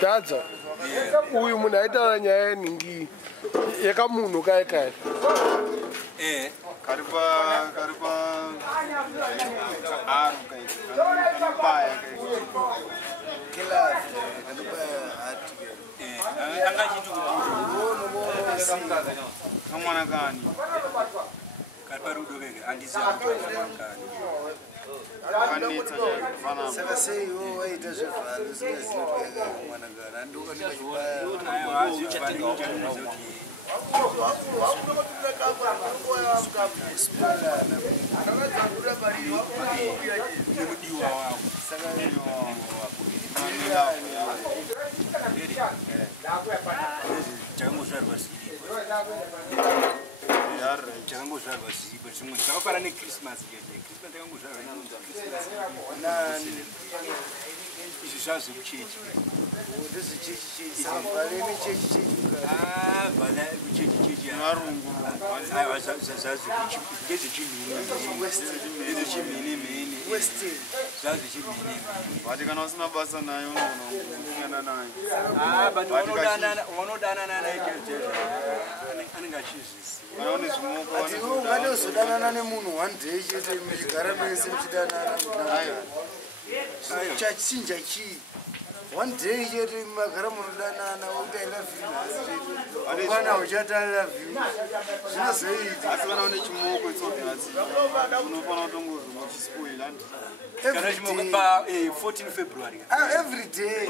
Dhadza. Uyu munhu aitaura nyaya yeningi yakamunhu kai kai. Karipa one day here in Magribhi, I love you. One hour, I love you. Just say it. That's when I need to move with something. 14 February. Every day.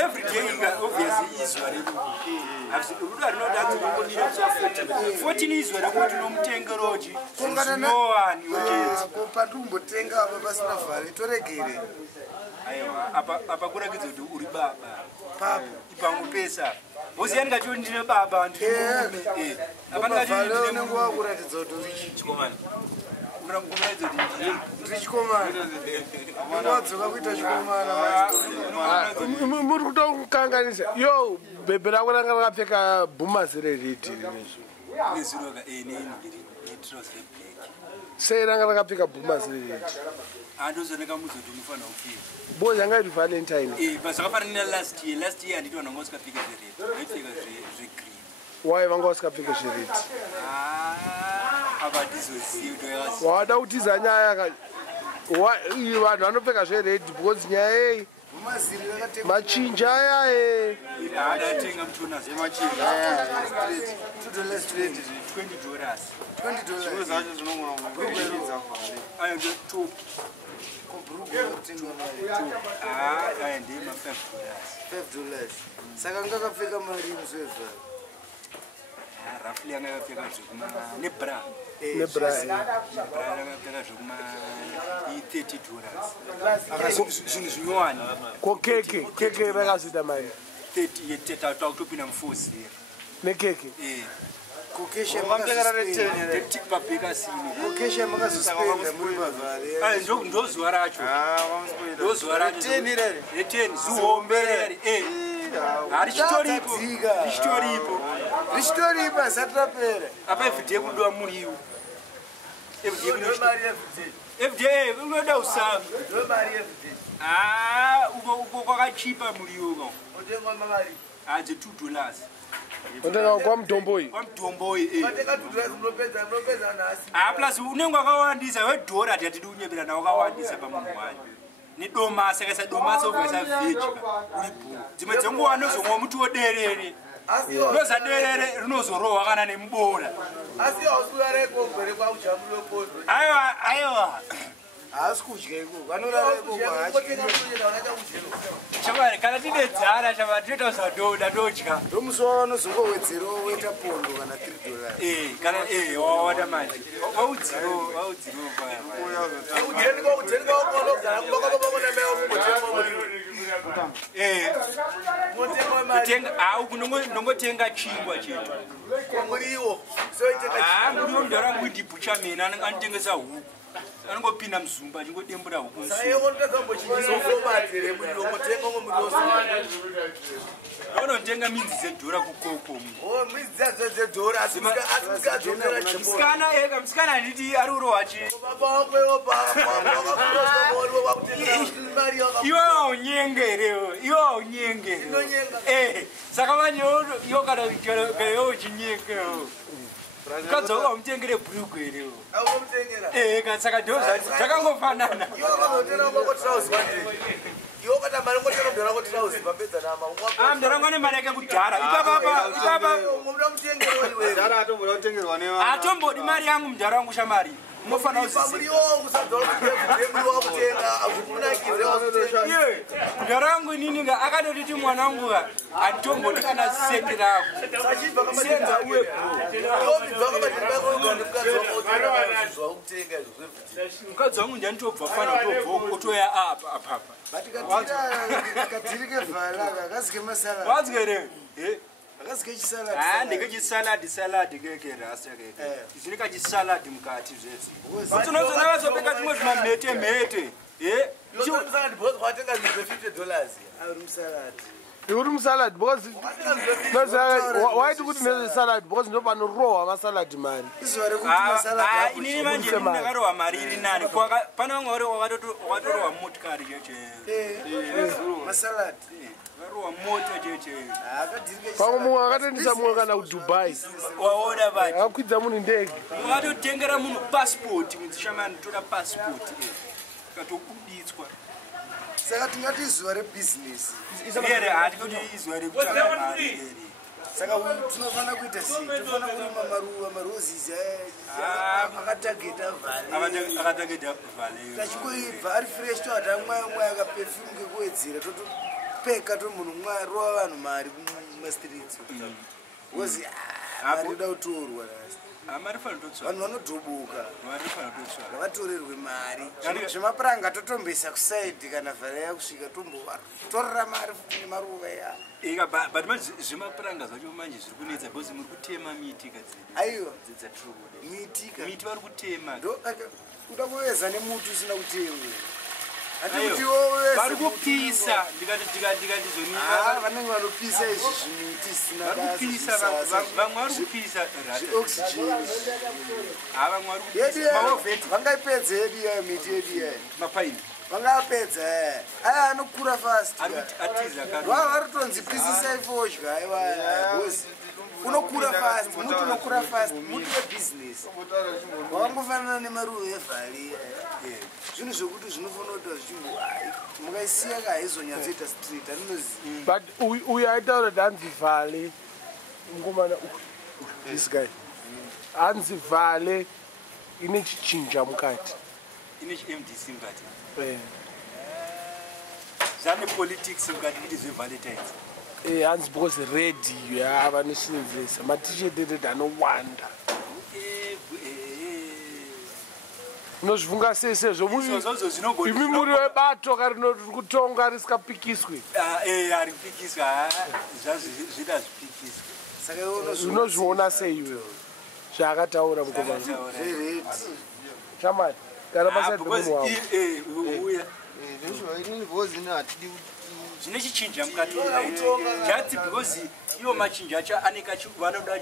Every day, obviously, is what it is. 14 is what I want to know. Tenga Roji. No one, you get. Patumbo Tenga, Babasnafari, to reggae. Apa kuna kitu uribaba papa ipangu pesa uzianga chondine baba ndine apana chondine ngwa kuratidza kuti chikomana uramkumaidza kuti chikomana amwadzoka kuita chikomana muri kutokanganisa yo bebe rako ranga rakapfeka bhumazi reriti rinezvo neziroga netrouse black sei ranga rakapfeka bhumazi reriti andozoneka muzoti unofana upfira boy yanga iri Valentine basa kafanana last year ndito vananga vasikapfeka zvered vaipfeka zvegreen why vanga vasikapfeka zvered apa ndizoziva kuti wada kutiza nyaya vanhu vanopfeka zvered because nyaya yei machinja aya adatenga mutonazi machinja aya $2 $20 zvimwe zvacho zvinongona aya ndo top $5 saka ngakapfeka mari muzvevha rafli angakapfeka zvekuma nebra akapfeka zvekuma $30 zvinhu zvinyowani ko keke rakazvida mari 30 takutopinda mufozi nekeke kokesha ndozuva racho richitoripo asati rapera apa everyday kudiwa muriwo everyday unoda usavi uko kwakachipa muriwo adze $2 Ndanga kwa mtomboi. Kwa mtomboi plus unenge wakawandisa wedhora ati unyebera na wakawandisa pamunhu wacho. Ni domasa kasa domasa ovesa vegika uripo. Dzimwe dzenguwa anozomwa muti woderere. Noza derere rinozorohwa kana nemubora. Asi ausura rekongwere kwa ujamulo kodo. Aiwa. Asikudya iko vanorara iko chavare kana tine dzara chavare tinoita usadhoda ndodya ndomusuwa vanozongo wedzera woita pondo kana $3 kana wawata manje waudziro nongotenga chingwa chetu muriwo muriwo ndarangu ndibhucha mena anotengesa huku anongopinda muzumba achingodembura huku Unotenga minzi zedhora kukoko. Oh, minzi zedhora asikadzokera Msikana ega, msikana nditi ari urowachi. baba wakwewo Iwa unyengerewo, iwa unyengerewo. Saka manje yokada yo chinyengerewo. Kadzoka umtengere brugwe rewo. aumutengera Kasaka ndoza takangofanana. yokanotera makotrausi wande yokata mari ngotera mudhara kotrausi papedza nama Mdara ngone mari yake kudhara. Ipapa. muda mutengerwa iwewe Dara atomboda kutengerwa newa. Atombodi mari yangu mdhara wangu shamari. Mofana pamuri wo kusadzola kudemuri wakutenga akukunakire wakutenga Ye, mdhara wangu ininga akatotiti mwana wangu atombodi kana sendi rako. achibva Senza uwe bro. yobva kamatenda kouganda mukadzi wakutenga izvo zvefuti Mukadzi wangu ndanitobva fana tobva otoya apa. Kadirike vhala akazike masala. Wadzere. Akazike chisala. Ndike salad keke rasa keke. Zvinika chisalad mukati zvese. Unozoona vazopeka zvimwe zvimamhete. watenga zvinhu $50 Ari musalati. uri musalad because waiti kuti nesalad because ndo panorohwa masalad mari Izuva rekuti masalati. Inini manje ndakarohwa mari iri nani. Pana vamwe wakatorohwa motikari cheche. Masalati. Wakarohwa mota cheche. Akadirike pamwe mumwe akatendisa mumwe kana kudubai Waona bati. akakwidza munhu ndege Wakatotengera munhu passport mudzishamani toda passport. Katokuditswa. Saka tingati izuva rebusiness. Ere hati kuti izuva rekutsvaka mari. Saka tinofana kuita sei? Tinofana kurima maruva, marozisi akatageta vhale. Akatageta vhale. Tachikoibva ari fresh tohata mwayo akaperfume ngekuwedzera totopeka tomunhu mwayo rova vanhu mari mumastreets. Wozi mari inoda kutorwa. Mari fana totsva. Vanhu vanodhoboka. Mari fana totsva. Ngavatorerwe mari. Zvemapuranga totombesa kusaidhi kana vhale yakusvika tombotorera mari futi nemaruva ya. But manje zvemapuranga zvacho manje zviri kunetsa because muri kutema miti kadzini. Aiwa. Dzatiri miti miti vari kutema. Kuda kuveza nemuti usina kutemwa. Vari kupisa ndikatizvonika. Vanenge vanopisa izvi zvimiti zvisina Kupisa vamwe vari kupisa oxygen. vamwe vari kupisa maovheti Vangaipedza yedu iyayo miti yedu iyayo. mapaini Vangapedza aya anokura fast. atiza Varitonzi pisisai fodya aiwa bosi. Unokura fast, muti unokura fast, muti webusiness. Wangofanana nemaruva evhali. Zvinhu zvokuti zvinofanira kuita zvichimbo mukaisiya kahaizonyatsoita street aninoziva. but uyu aitaura kuti hanzi vhale mukomana this guy hanzi vhale ine chichinja mukati ine chimdc mukati zvane politics mukati kuti zvevalentines hanzi because radio vanosinzesa matisheti red anowanda unozvifunga sei sezvo imi muri webato riri kutonga risikapikiswi aripikiswa zvida zvipikiswa unozviona sei iwe zvaakataura mukomana shamani gara pasaidi pemunhu wavo zvine chichinja mukati jati because iwo machinja acho vanoda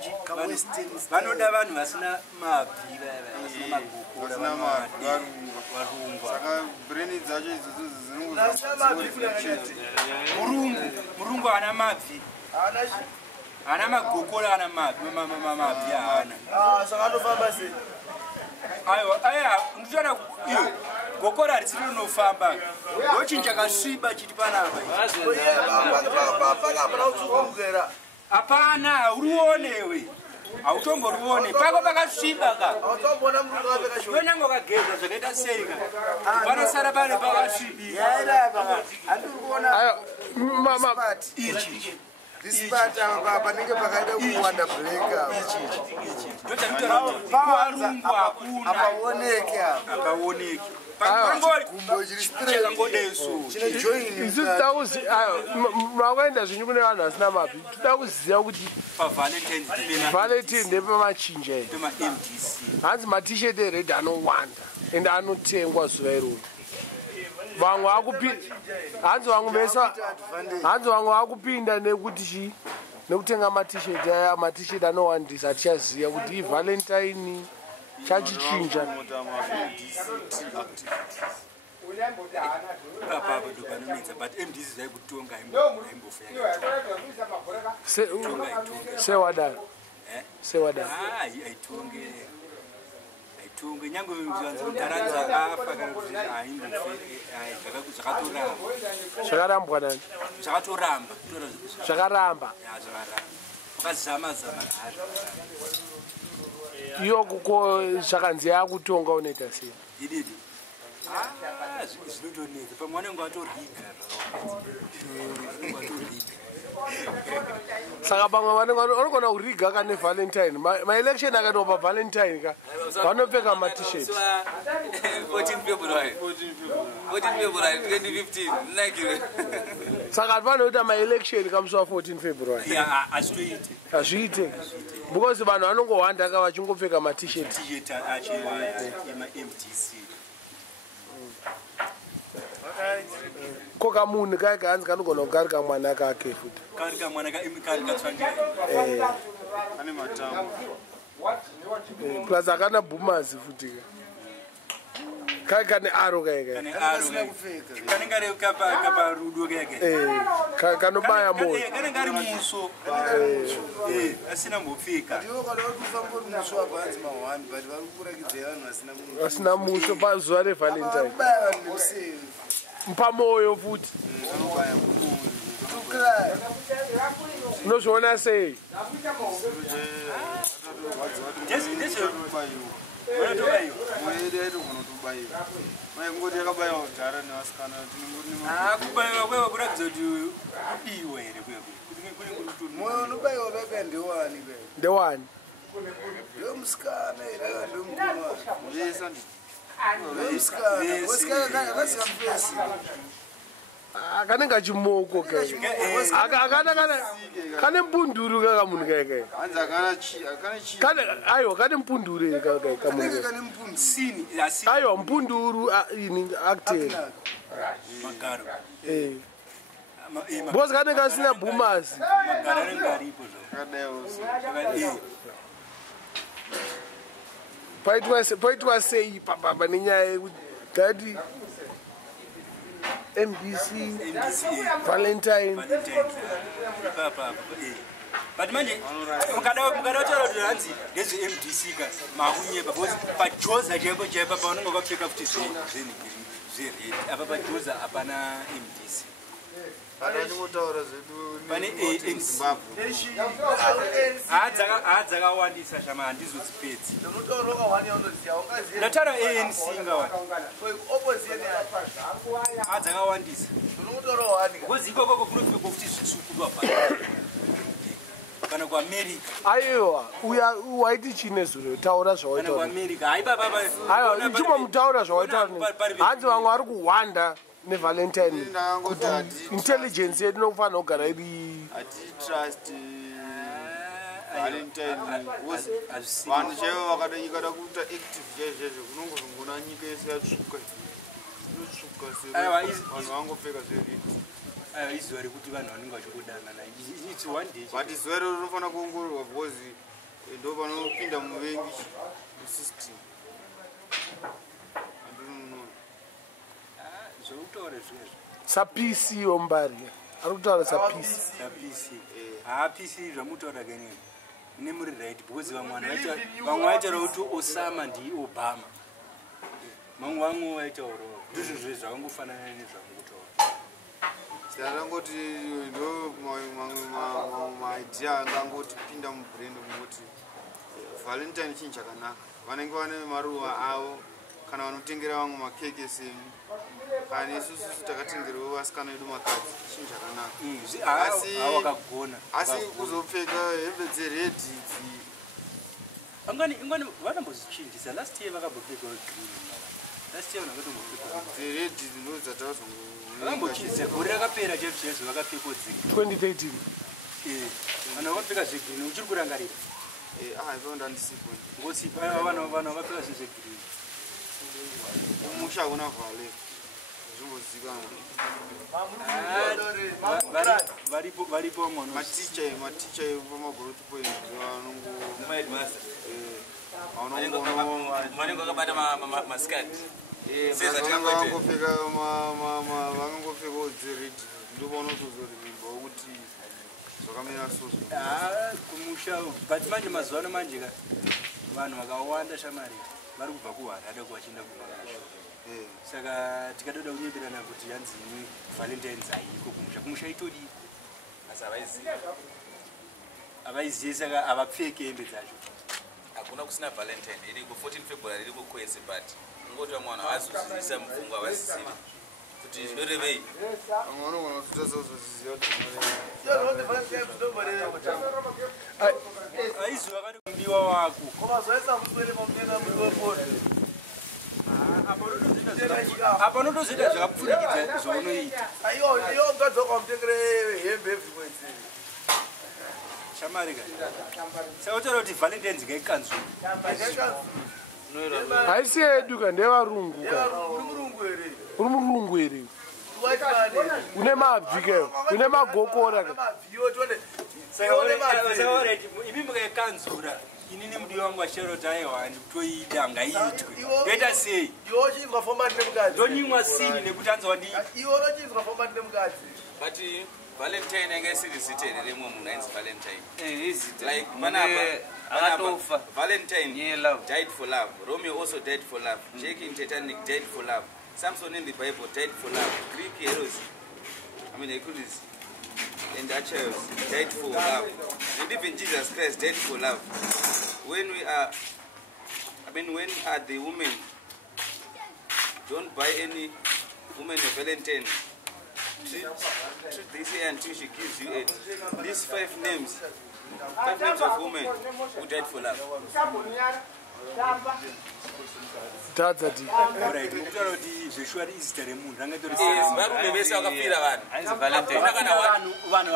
vanhu vasina mabvi vasina magokora murungu ana mabvi ana magokora ana mabvi haana saka anofamba sei aiwa nditoda gokora harisiri rinofamba ndochinja kasviba chiti panapa pakabva utsukurukera hapana haurionewe hautomborione pako pakasviba ka autombona murungu wapeka shoti tonyange wakageza zvakaita sei ka panosara pane pakasvibika ichi Dispata panenge pakaida kuwanda blackout. varungu hakuna Apaoneke apa. akaoneki Gumbo chiri straight. Chine join. isu tida kuziva makaenda zvinyu kune vanhu vasina mabvi tida kuziva kuti pavalentines valentine ndepamachinja ii pemamdc hanzi matisheti ered anowanda ende anotengwa zuva iroro vamwe hanzi vamwe vakupinda nekuti nekutenga matishet aya matishet anowandisa atichaziva kuti ivalentine chachichinja sewadaro tunge nyango nzanzitaradza akafa kana kuti zvakarambwa nani zvakatoramba zvakaramba wakazama iyo kuko zvakanzi yakutonga unoita sei ididi zvinotoneka pamwe wanenge watoriga saka pamwe vanogona kuriga kane valentine maelection akatopa valentine ka vanopfeka matishet 14 February 2015 saka vanoita maelection kamusi wa 14 February hazviite because vanhu vanongohwanda ka vachingopfeka matishet koka munhu kai kahanzi kanogona kugarika mwana kake futi plus akana bhumazi futi kai kane aro kanobaya moyo asina muso pazuva revalentine mpamoyo futi unozviona sei kubayiwa kweva kuratidza kuti udiwa here moyo unobayiwa bebe ndewani ndewani ndemusikana here ndemukomana kanenge achimoko kane mpunduru kaka munhu kaika aiwa kane mpunduru aiwa mpunduru ini acteri because kanenge asina bhumazi paitwa sei papapa nenyaya yekuti gati MDC Valentine but manje mukadautaura kuti hanzi ndezve-MDC ka makunyepa because pajoza chaipo paunenge vakapfeka kuti zveredi apa pajoza hapana MDC pane haadzakawandisa shama handizodzipedzi ndataura ANC ngawani haadzakawandisa because ikokoko kunopfekwa kuti zvitsvuku kana kuamerica aiwa uya waiti chine zuro taura kana kuamerica haipapapa aiwa ichimwa mutaura zvawaitaura hanzi vamwe vari kuhwanda nevalentine kuti intelligence yedu inofanira kugara iri vanhu chaivo vakada kuita active chaizvezvo kunongozongona nyika yese yatsvuka vanhu vangopfeka zveridi izuva rekuti vanhu vanenge vachingodanana but zuva iroro rinofanira kuongororwa because ndo panopinda muvengi musystem sapisi yombari ari kutaura sapisi pisi zvamutaura kenei ine muri right because vamwe vaitaura kuti osama ndiobama vamwe vaitaurawo ndizvo zve zvakangofanana nezvakangotaura sarangoti ndo maidea angangoti pinda mubrendo kuti valentine chinhu chakanaka vanenge vane maruva avo kana vanotengera vamwe makeke semi kana isusu takatengerawo vasikana vedu makadzi chinhu chakanaka asi kuzopfeka hembe dzeredhi ingani vanambozvichinjisa last year vakambopfekawo green last year vanakatombopfeka dzeredhi ndo dzatavazongoambochinjisa gore rakapera chezvo vakapfekawo dzegre 2013 vanhu vakapfeka zvegreen uchiri kurangarira ipaunda ndisipo ngosipa vanhu vakapfeka zvezvegreen umusha una vale zvimbozikana varipo mono maticha pamagroup point vanenge vakabata maskati vangopfeka dzeredi ndopaunotozorimimba wokuti zvakamira sozvo kumusha but manje mazuva ano manje vanhu vakawanda shamari vari kubva kuharare vachienda kumagasho saka tikatoda kunyenderana kuti yanzini valentines haiko kumusha itodi asi havaizive saka havapfeke hembe dzacho hakuna kusina valentine iri ku14 february iri kukwese but ungoti vamwe vanhu havazozivisa mupfungwa havazisivi kuti zvinorevei vamwe vanogona kutotadzakuzoziziva aiziva kati kumbiwa wako apa unotozoita zvakapfurikidza zvaunoita shamarika saka utaura kuti valentines ngaikanzwa haisi yedu ka ndevarungu uri murungu here une mabvi ke une magokora imi mukaikanzura ini nemudiwa wangu washerota aiwani kutoida ngaitwe ndoita sei ndonyimwa sini nekuti anzwa ndi but valentine ainge isiri zita here remwe munhu ainzi valentine like panapa valentine died for love, Romeo also died for love, Jake in Titanic died for love, Samson in the Bible died for love, Greek heroes, Achilles and Achilles died for love, and even Jesus Christ died for love. When the women don't buy any woman a Valentine, treat this year until she gives you 8. These 5 names of women who died for love. Dhadza alright, mukutaura kuti zveshwari izita remunhu rangatori varume vese vakafira vanhu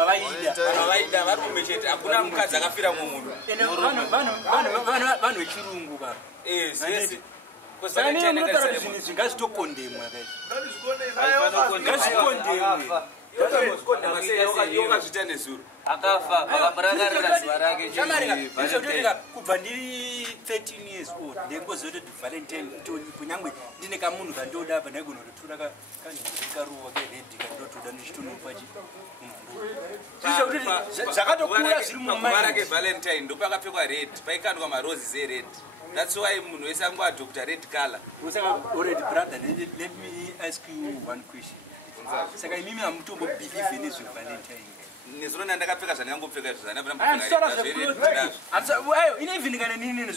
vavaida varume chete, hakuna mukadzi akafira mumunhu. vanhu vechirungu ka zvinhu zvingazvitokondemwa ngazvikondemwe nezuro akafa vakamurangarira zuva rake kubva ndiri 13 years old ndengozoti valentine itonipo nyangwe ndine kamunhu kandoda apa ndaigona kutotora kanikaruva keredi kandotoda ndichitonopa zvakatokura zviri mumara kevalentine ndopakapfekwa red, paikandwa maroses ered. That's why munhu wese angwa Dr. Red color. Already brother, let me ask you one question. Saka imimi hamutombo believe in this Valentine. Nezvona ndakapfeka zvandangopfeka izvo inevhinikana nini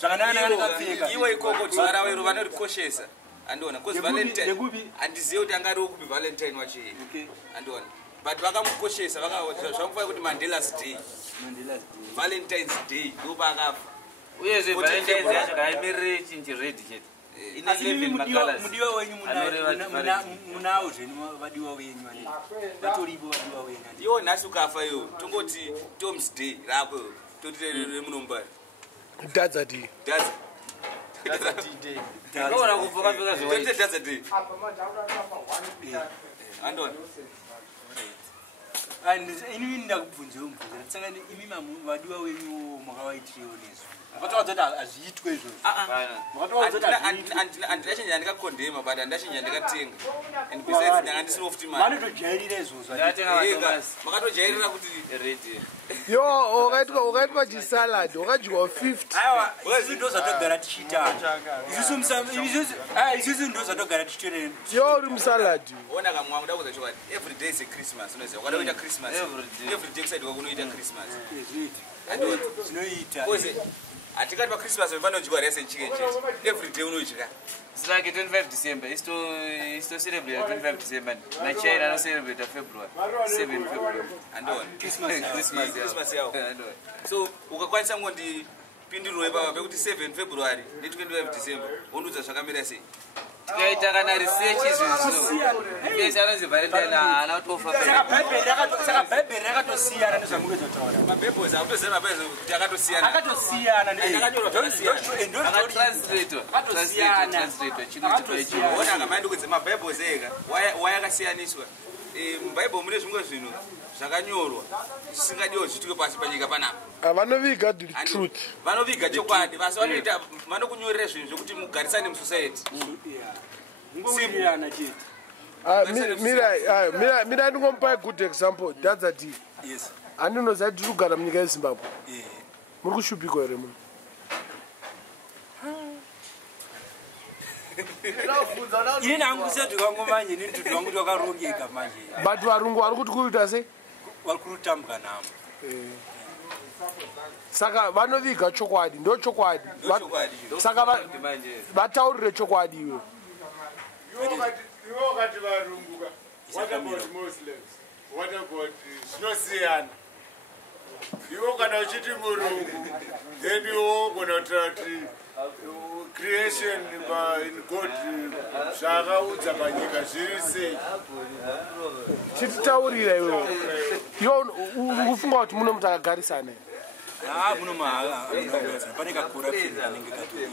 zvakanakapfeka iwe ikoko zuva ravo iro vanorikoshesa andiona cause Valentine handizive kuti angariwo kupi Valentine wachii andiona but vakamukoshesa zvamufai kuti Mandela's Day, Valentine's Day ndopakafa uyezve Valentines yacho kaimirire chinji red chete ine 11 macolors mudiwa wenyu munawo zvenu vadiwa wenyu vatoripo vadiwa wenyu iwo nhasi ukafa iwo tongoti Tom's Day rako totirere munombari Dhadza Day ndakona kupfoka pfeka toite Dhadza Day andona inini ndakubvunzewo saka imi vadiwa wenyu makavaitirewo nezvo makataudzati hazviitwe izvozvo handinachinja ndikakondema but handinachinja ndikatenga and besides ndanga ndisino 50 mari vanotojairira izvozvo makatojairira kuti red yo ukaitwa chisalad wakadyiwa 50 aiwa isusu ndo zvatogara tichiita isusu ndo zvatogara tichitoreni yo uri musalad ona kamwa kuda kuza chokwadi every day is a Christmas unoziva kwada kuita Christmas every day kusaidwa kunoita Christmas andoti zvinoita hatikati paChristmas vanodyiwa rese chicken chete every day unodya like 25 December is to celebrate 25 December na China no celebrate February 7 February andona Christmas yao so ukakwanisa ngondi pindurwe baba pekuti 7 February ne 25 December undudza zvakamira sei tikaita kana research izvozvo pese anonzi Valentine haana kutofa saka bhaibheri rakatosiyana nezvamukuzotaura mabhebhozi akutoziva mabhebhozi kuti akatosiyana akatosiyana kamaindi kudze mabhebhozi ega wayakasiyaniswa mubhaibheri mune zvimwe zvinhu zvakanyorwa zvisingadiwo zvituke pasi panyika panapa vanoviga truth vanoviga chokwadi vasi vanoita vanokunyorera zvinhu zvokuti mugarisane musociety mira ndingomupai good example Dhadza d handinoziva tiri kugara munyika yezimbabwe muri kushupikwa here muno ini nangusedwikwangu manje nituti vangu twakarongeka manje but varungu vari kuti kuita sei vari kurutambwa namo saka vanoviga chokwadi ndo chokwadi saka vataurire chokwadi iwe wakati varunguka what about Muslims what about zvinosiyana iwo kana uchiti murungu then iwo gona kutaura kuti creation in God zvakaudza panyika zviri sei chititaurira iwe iwo ukufunga kuti muno muti akagarisana muno pane kacorruption kanenge katori